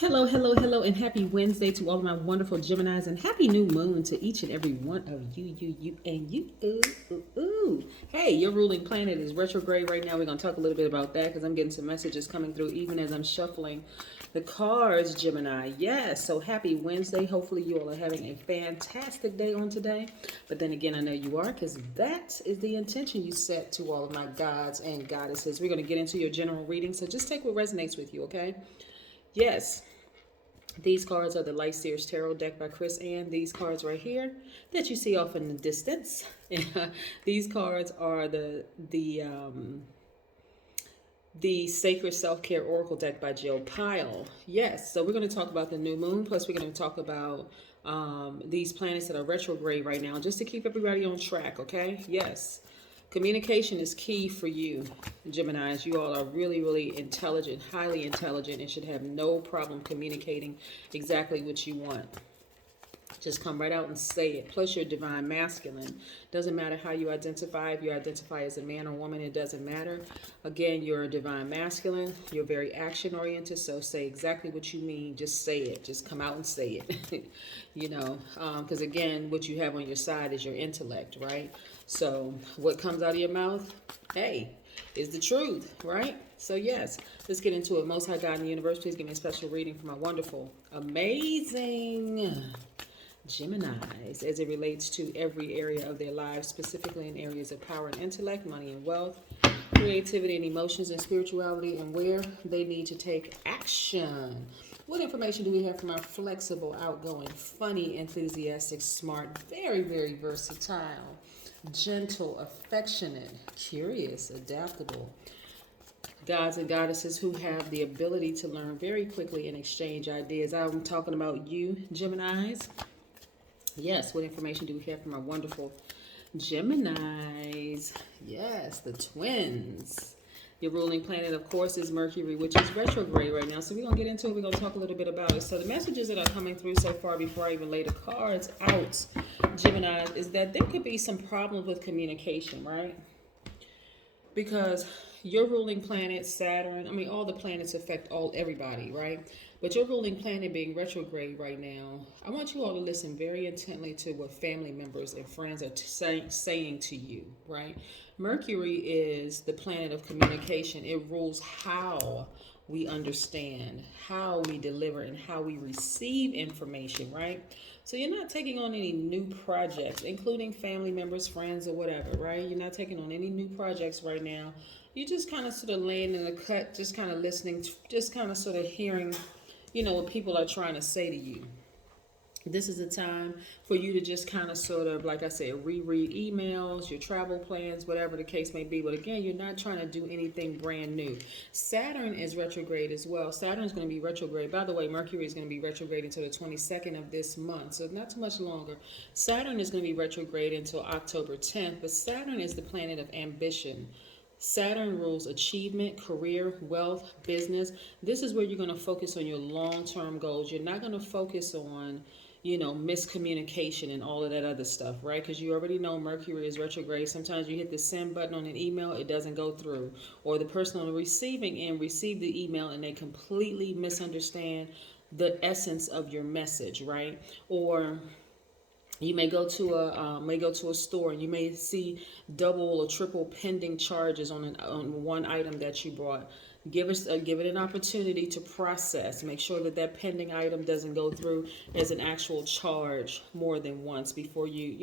Hello, hello, hello, and happy Wednesday to all of my wonderful Geminis, and happy new moon to each and every one of you, and you. Ooh, ooh, ooh. Hey, your ruling planet is retrograde right now. We're going to talk a little bit about that because I'm getting some messages coming through even as I'm shuffling the cards, Gemini. Yes, so happy Wednesday. Hopefully, you all are having a fantastic day on today. But then again, I know you are because that is the intention you set to all of my gods and goddesses. We're going to get into your general reading, so just take what resonates with you, okay? Yes, these cards are the Light Seers Tarot deck by Chris Ann. These cards right here that you see off in the distance. These cards are the Sacred Self-Care Oracle deck by Jill Pyle. Yes, so we're going to talk about the new moon. Plus, we're going to talk about these planets that are retrograde right now, just to keep everybody on track. Okay? Yes. Communication is key for you, Geminis. You all are really, really intelligent, highly intelligent, and should have no problem communicating exactly what you want. Just come right out and say it. Plus, you're divine masculine. Doesn't matter how you identify. If you identify as a man or woman, it doesn't matter. Again, you're a divine masculine. You're very action oriented. So say exactly what you mean. Just say it. Just come out and say it. Because again, what you have on your side is your intellect, right? So what comes out of your mouth, hey, is the truth, right? So yes, let's get into it. Most High God in the universe, please give me a special reading for my wonderful, amazing Geminis as it relates to every area of their lives, specifically in areas of power and intellect, money and wealth, creativity and emotions and spirituality, and where they need to take action. What information do we have from our flexible, outgoing, funny, enthusiastic, smart, very, very versatile, gentle, affectionate, curious, adaptable gods and goddesses who have the ability to learn very quickly and exchange ideas? I'm talking about you, Geminis. Yes, what information do we have from our wonderful Geminis? Yes, the twins. Your ruling planet, of course, is Mercury, which is retrograde right now. So we're going to get into it. We're going to talk a little bit about it. So the messages that are coming through so far before I even lay the cards out, Geminis, is that there could be some problems with communication, right? Because your ruling planet, Saturn, all the planets affect everybody, right? But your ruling planet being retrograde right now, I want you all to listen very intently to what family members and friends are saying to you, right? Mercury is the planet of communication. It rules how we understand, how we deliver, and how we receive information, right? So you're not taking on any new projects, including family members, friends, or whatever, right? You're not taking on any new projects right now. You're just kind of sort of laying in the cut, just kind of listening, just kind of sort of hearing, what people are trying to say to you. This is a time for you to just kind of sort of, like I said, reread emails, your travel plans, whatever the case may be. But again, you're not trying to do anything brand new. Saturn is retrograde as well. Saturn is going to be retrograde. By the way, Mercury is going to be retrograde until the 22nd of this month. So not too much longer. Saturn is going to be retrograde until October 10th. But Saturn is the planet of ambition. Saturn rules achievement, career, wealth, business. This is where you're going to focus on your long-term goals. You're not going to focus on, miscommunication and all of that other stuff, right? Because you already know Mercury is retrograde. Sometimes you hit the send button on an email, it doesn't go through. Or the person on the receiving end received the email and they completely misunderstand the essence of your message, right? Or you may go to a store and you may see double or triple pending charges on one item that you brought. Give it an opportunity to process. Make sure that pending item doesn't go through as an actual charge more than once before you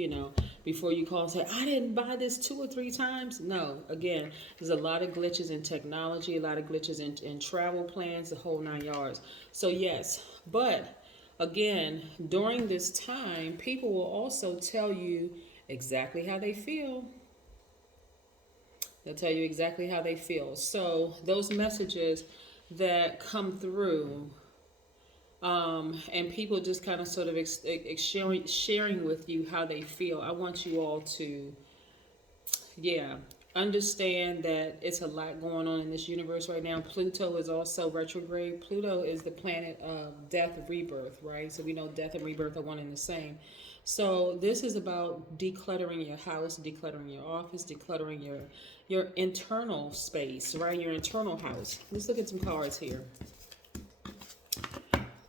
call and say, I didn't buy this 2 or 3 times. No, again, there's a lot of glitches in technology, a lot of glitches in travel plans, the whole 9 yards. So yes, but again, during this time, people will also tell you exactly how they feel. They'll tell you exactly how they feel. So those messages that come through, and people just kind of sort of sharing with you how they feel. I want you all to, understand that it's a lot going on in this universe right now. Pluto is also retrograde. Pluto is the planet of death, rebirth, right? So we know death and rebirth are one and the same. So this is about decluttering your house, decluttering your office, decluttering your internal space, right? Your internal house. Let's look at some cards here.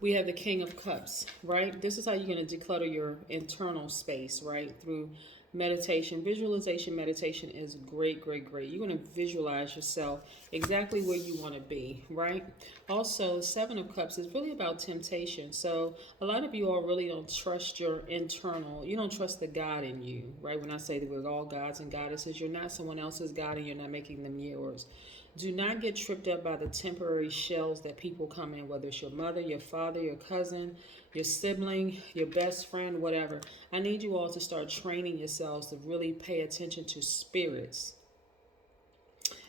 We have the King of Cups, right? This is how you're going to declutter your internal space, right? Through meditation. Visualization meditation is great, great, great. You're going to visualize yourself exactly where you want to be, right? Also, Seven of Cups is really about temptation. So a lot of you all really don't trust your internal, you don't trust the God in you, right? When I say that we're all gods and goddesses, you're not someone else's God and you're not making them yours. Do not get tripped up by the temporary shells that people come in, whether it's your mother, your father, your cousin, your sibling, your best friend, whatever. I need you all to start training yourselves to really pay attention to spirits,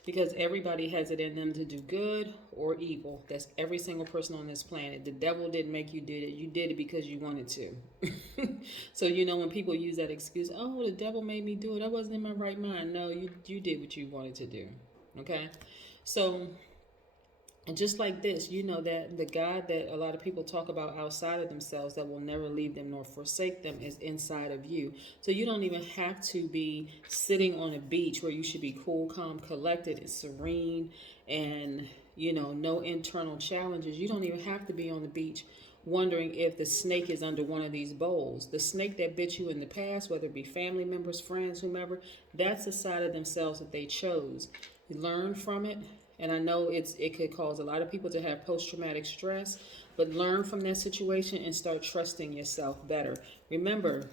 because everybody has it in them to do good or evil. That's every single person on this planet. The devil didn't make you do it. You did it because you wanted to. So, when people use that excuse, oh, the devil made me do it. I wasn't in my right mind. No, you did what you wanted to do. Okay? So, and just like this, that the God that a lot of people talk about outside of themselves that will never leave them nor forsake them is inside of you. So you don't even have to be sitting on a beach where you should be cool, calm, collected, and serene, and, no internal challenges. You don't even have to be on the beach wondering if the snake is under one of these bowls. The snake that bit you in the past, whether it be family members, friends, whomever, that's the side of themselves that they chose. You learn from it. And I know it could cause a lot of people to have post-traumatic stress, but learn from that situation and start trusting yourself better. Remember,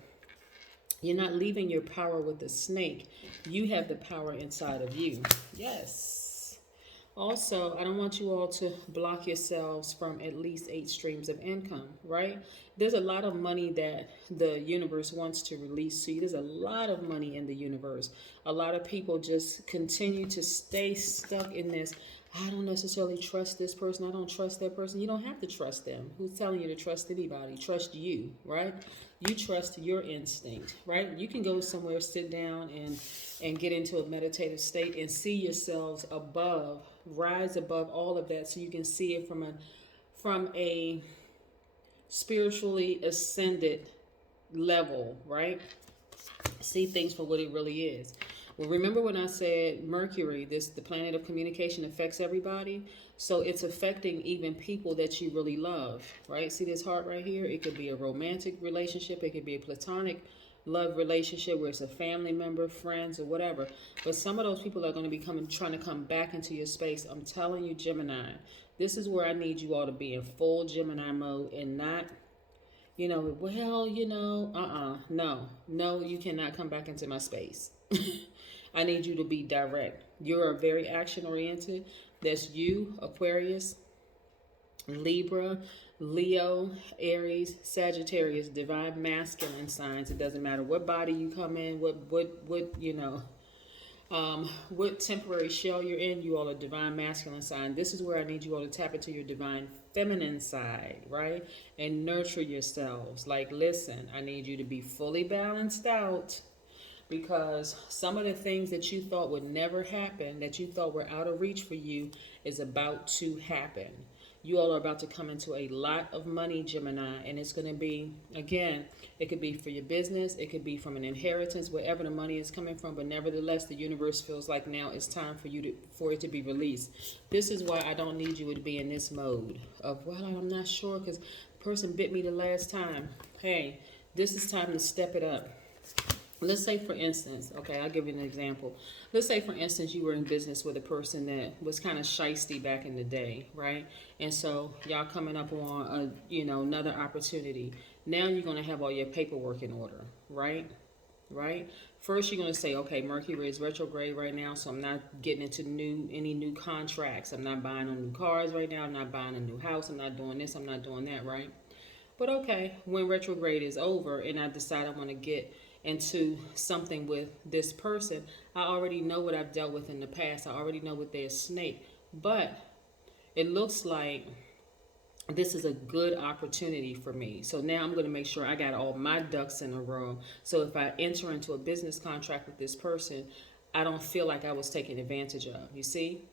you're not leaving your power with the snake. You have the power inside of you. Yes. Also, I don't want you all to block yourselves from at least 8 streams of income, right? There's a lot of money that the universe wants to release to you. There's a lot of money in the universe. A lot of people just continue to stay stuck in this. I don't necessarily trust this person. I don't trust that person. You don't have to trust them. Who's telling you to trust anybody? Trust you, right? You trust your instinct, right? You can go somewhere, sit down, and get into a meditative state and see yourselves above, rise above all of that, so you can see it from a spiritually ascended level, right? See things for what it really is. Well, remember when I said Mercury, the planet of communication, affects everybody? So it's affecting even people that you really love, right? See this heart right here? It could be a romantic relationship. It could be a platonic love relationship where it's a family member, friends, or whatever. But some of those people are going to be trying to come back into your space. I'm telling you, Gemini, this is where I need you all to be in full Gemini mode and not, no, you cannot come back into my space. I need you to be direct. You're very action oriented. That's you, Aquarius, Libra, Leo, Aries, Sagittarius, divine masculine signs. It doesn't matter what body you come in, what temporary shell you're in, you all are divine masculine sign. This is where I need you all to tap into your divine feminine side, right? And nurture yourselves. Like, listen, I need you to be fully balanced out, because some of the things that you thought would never happen, that you thought were out of reach for you, is about to happen. You all are about to come into a lot of money, Gemini, and it's going to be, again, it could be for your business, it could be from an inheritance, wherever the money is coming from, but nevertheless, the universe feels like now it's time for it to be released. This is why I don't need you to be in this mode of, well, I'm not sure because the person bit me the last time. Hey, this is time to step it up. Let's say, for instance, okay, I'll give you an example. Let's say, for instance, you were in business with a person that was kind of shisty back in the day, right? And so y'all coming up on another opportunity. Now you're going to have all your paperwork in order, right? First, you're going to say, okay, Mercury is retrograde right now, so I'm not getting into any new contracts. I'm not buying on new cars right now. I'm not buying a new house. I'm not doing this. I'm not doing that, right? But okay, when retrograde is over and I decide I want to get into something with this person, I already know what I've dealt with in the past. I already know what they're snake. But it looks like this is a good opportunity for me. So now I'm going to make sure I got all my ducks in a row. So if I enter into a business contract with this person, I don't feel like I was taken advantage of. You see?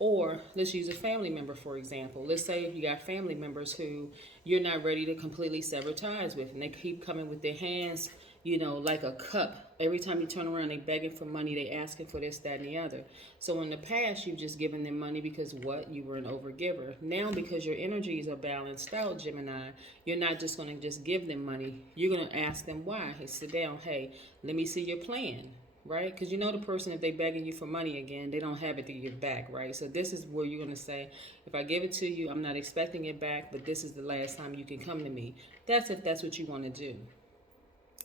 Or let's use a family member, for example. Let's say you got family members who you're not ready to completely sever ties with, and they keep coming with their hands, like a cup Every time you turn around, they begging for money, they asking for this, that, and the other. So in the past, you've just given them money because what? You were an overgiver. Now, because your energies are balanced out, Gemini, you're not just going to just give them money. You're going to ask them why. Hey, sit down. Hey, let me see your plan, right? Because you know the person, if they begging you for money again, they don't have it to give back, right? So this is where you're going to say, if I give it to you, I'm not expecting it back, but this is the last time you can come to me. That's if that's what you want to do.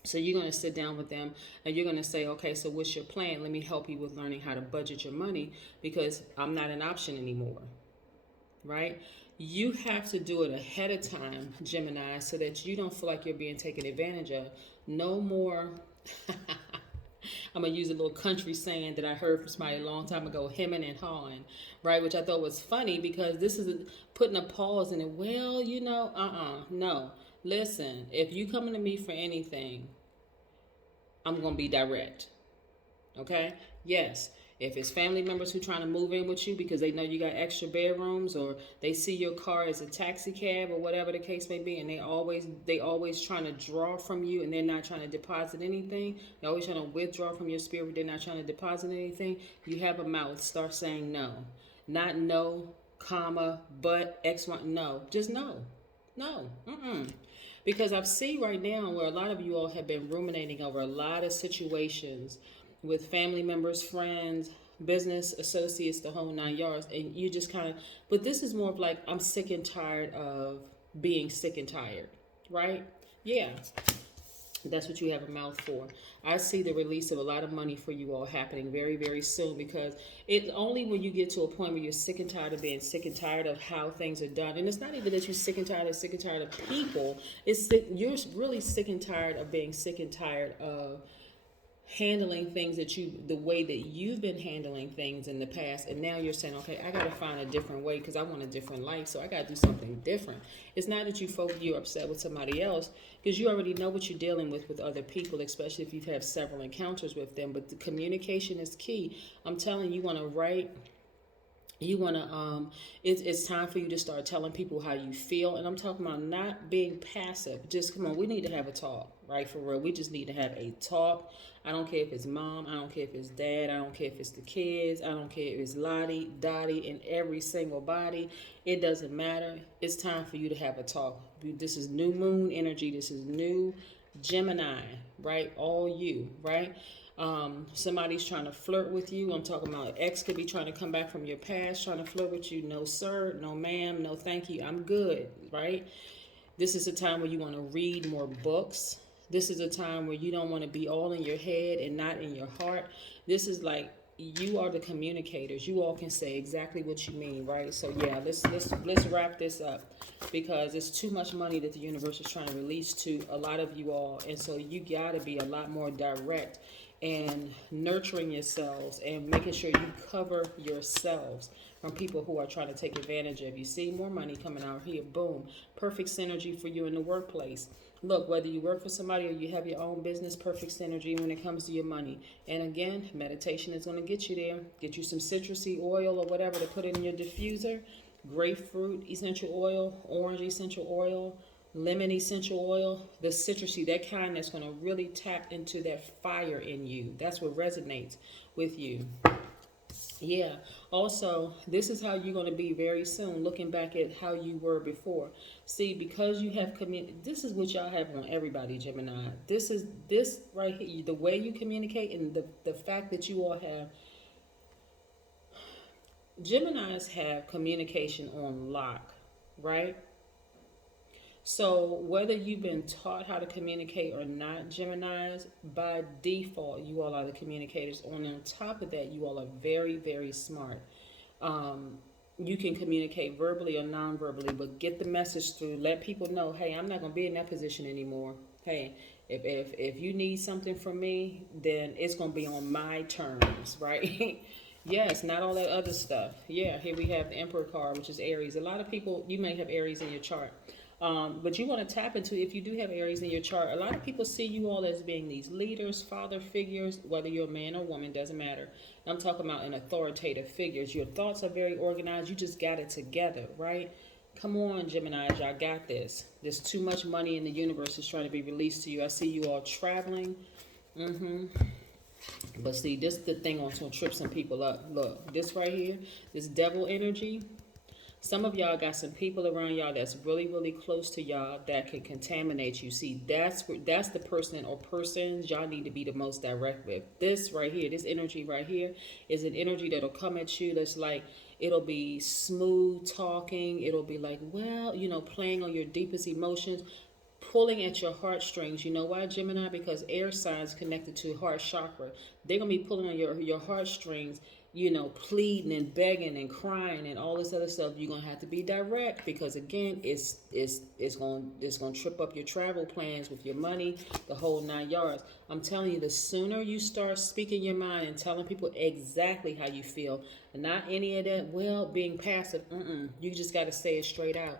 So you're going to sit down with them and you're going to say, okay, so what's your plan? Let me help you with learning how to budget your money because I'm not an option anymore, right? You have to do it ahead of time, Gemini, so that you don't feel like you're being taken advantage of. No more, I'm going to use a little country saying that I heard from somebody a long time ago, hemming and hawing, right? Which I thought was funny because this is putting a pause in it. Well, no. Listen, if you coming to me for anything, I'm going to be direct. Okay? Yes. If it's family members who trying to move in with you because they know you got extra bedrooms or they see your car as a taxi cab or whatever the case may be and they always trying to draw from you and they're not trying to deposit anything. They're always trying to withdraw from your spirit. They're not trying to deposit anything. You have a mouth. Start saying no. Not no, comma, but, X, Y, no. Just no. No. Because I see right now where a lot of you all have been ruminating over a lot of situations with family members, friends, business associates, the whole 9 yards. And you just kind of, but this is more of like, I'm sick and tired of being sick and tired, right? Yeah. That's what you have a mouth for. I see the release of a lot of money for you all happening very, very soon because it's only when you get to a point where you're sick and tired of being sick and tired of how things are done. And it's not even that you're sick and tired of people. It's that you're really sick and tired of being sick and tired of handling things the way that you've been handling things in the past, and now you're saying, okay, I got to find a different way because I want a different life, so I got to do something different. It's not that you're upset with somebody else because you already know what you're dealing with other people, especially if you've had several encounters with them, but the communication is key. I'm telling you, want to write. You want to, it's time for you to start telling people how you feel. And I'm talking about not being passive. Just come on, we need to have a talk, right? For real. We just need to have a talk. I don't care if it's mom. I don't care if it's dad. I don't care if it's the kids. I don't care if it's Lottie, Dottie, and every single body. It doesn't matter. It's time for you to have a talk. This is new moon energy. This is new Gemini, right? All you, right? Somebody's trying to flirt with you. I'm talking about ex could be trying to come back from your past, trying to flirt with you. No, sir. No, ma'am. No, thank you. I'm good, right? This is a time where you want to read more books. This is a time where you don't want to be all in your head and not in your heart. This is like you are the communicators. You all can say exactly what you mean, right? So yeah, let's wrap this up because it's too much money that the universe is trying to release to a lot of you all, and so you gotta be a lot more direct and nurturing yourselves and making sure you cover yourselves from people who are trying to take advantage of you. See more money coming out here. Boom. Perfect synergy for you in the workplace. Look, whether you work for somebody or you have your own business, perfect synergy when it comes to your money. And again, meditation is going to get you there. Get you some citrusy oil or whatever to put in your diffuser. Grapefruit essential oil, orange essential oil, lemon essential oil, the citrusy, that kind that's going to really tap into that fire in you. That's what resonates with you. Yeah. Also, this is how you're going to be very soon, looking back at how you were before. See, because you have this is what y'all have on everybody, Gemini. This right here, the way you communicate and the fact that you all have, Geminis have communication on lock, right? So whether you've been taught how to communicate or not, Geminis, by default, you all are the communicators. On top of that, you all are very, very smart. You can communicate verbally or non-verbally, but get the message through. Let people know, hey, I'm not going to be in that position anymore. Hey, if you need something from me, then it's going to be on my terms, right? Yes, not all that other stuff. Yeah, here we have the Emperor card, which is Aries. A lot of people, you may have Aries in your chart. But you want to tap into, if you do have Aries in your chart, a lot of people see you all as being these leaders, father figures, whether you're a man or woman, doesn't matter. I'm talking about an authoritative figures. Your thoughts are very organized. You just got it together, right? Come on, Gemini, y'all got this. There's too much money in the universe that's trying to be released to you. I see you all traveling. Mm-hmm. But see, this is the thing on to trip some people up. Look, this right here, this devil energy. Some of y'all got some people around y'all that's really, really close to y'all that can contaminate you. See, that's the person or persons y'all need to be the most direct with. This right here, this energy right here, is an energy that'll come at you. That's like, it'll be smooth talking. It'll be like, well, playing on your deepest emotions, pulling at your heartstrings. You know why, Gemini? Because air signs connected to heart chakra. They're gonna be pulling on your heartstrings, pleading and begging and crying and all this other stuff. You're gonna have to be direct, because again, it's gonna trip up your travel plans with your money, the whole 9 yards. I'm telling you, the sooner you start speaking your mind and telling people exactly how you feel, and not any of that, well, being passive. You just gotta say it straight out.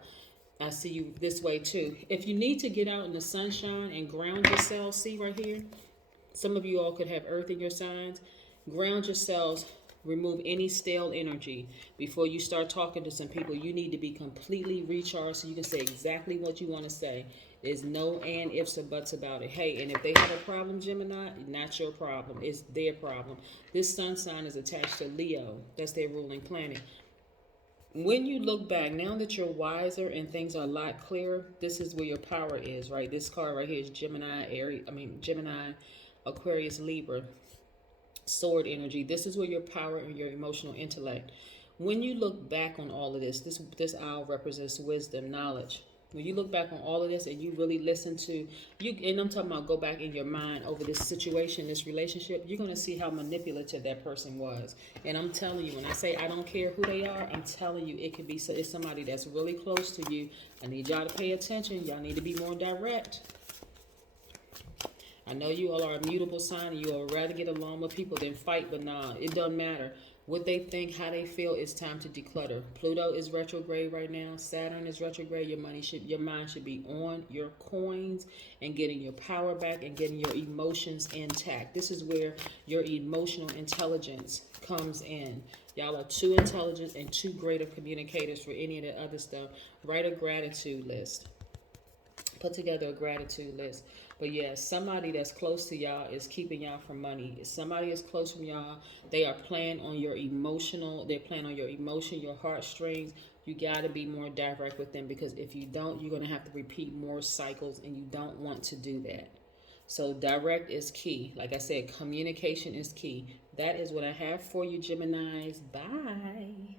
I see you this way too. If you need to get out in the sunshine and ground yourselves, see right here, some of you all could have earth in your signs. Ground yourselves, remove any stale energy. Before you start talking to some people, you need to be completely recharged so you can say exactly what you want to say. There's no and ifs or buts about it. Hey, and if they have a problem, Gemini, not your problem. It's their problem. This sun sign is attached to Leo. That's their ruling planet. When you look back, now that you're wiser and things are a lot clearer, this is where your power is, right? This card right here is Gemini, Aquarius, Libra, sword energy. This is where your power and your emotional intellect. When you look back on all of this owl represents wisdom, knowledge. When you look back on all of this and you really listen to you, and I'm talking about go back in your mind over this situation, this relationship, you're gonna see how manipulative that person was. And I'm telling you, when I say I don't care who they are, I'm telling you, it could be it's somebody that's really close to you. I need y'all to pay attention. Y'all need to be more direct. I know you all are a mutable sign and you all rather get along with people than fight, but nah, it doesn't matter. What they think, how they feel, it's time to declutter. Pluto is retrograde right now. Saturn is retrograde. Your mind should be on your coins and getting your power back and getting your emotions intact. This is where your emotional intelligence comes in. Y'all are too intelligent and too great of communicators for any of the other stuff. Write a gratitude list. Put together a gratitude list. But yeah, somebody that's close to y'all is keeping y'all from money. If somebody is close from y'all, they are playing on your they're playing on your emotion, your heartstrings. You got to be more direct with them, because if you don't, you're going to have to repeat more cycles, and you don't want to do that. So direct is key. Like I said, communication is key. That is what I have for you, Geminis. Bye.